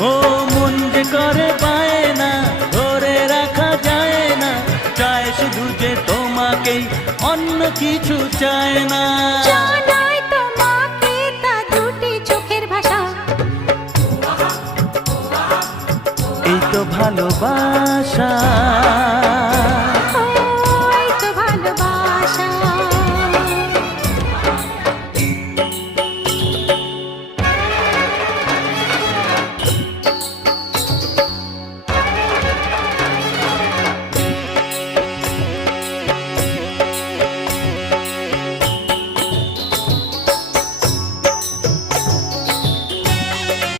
ও মন যে করে পায় না, ধরে রাখা যায় না, চায় শুধু যে তোমাকেই, অন্য কিছু চায় না। জানাই তোমাকে তা দুটি চোখের ভাষা, এই তো ভালোবাসা।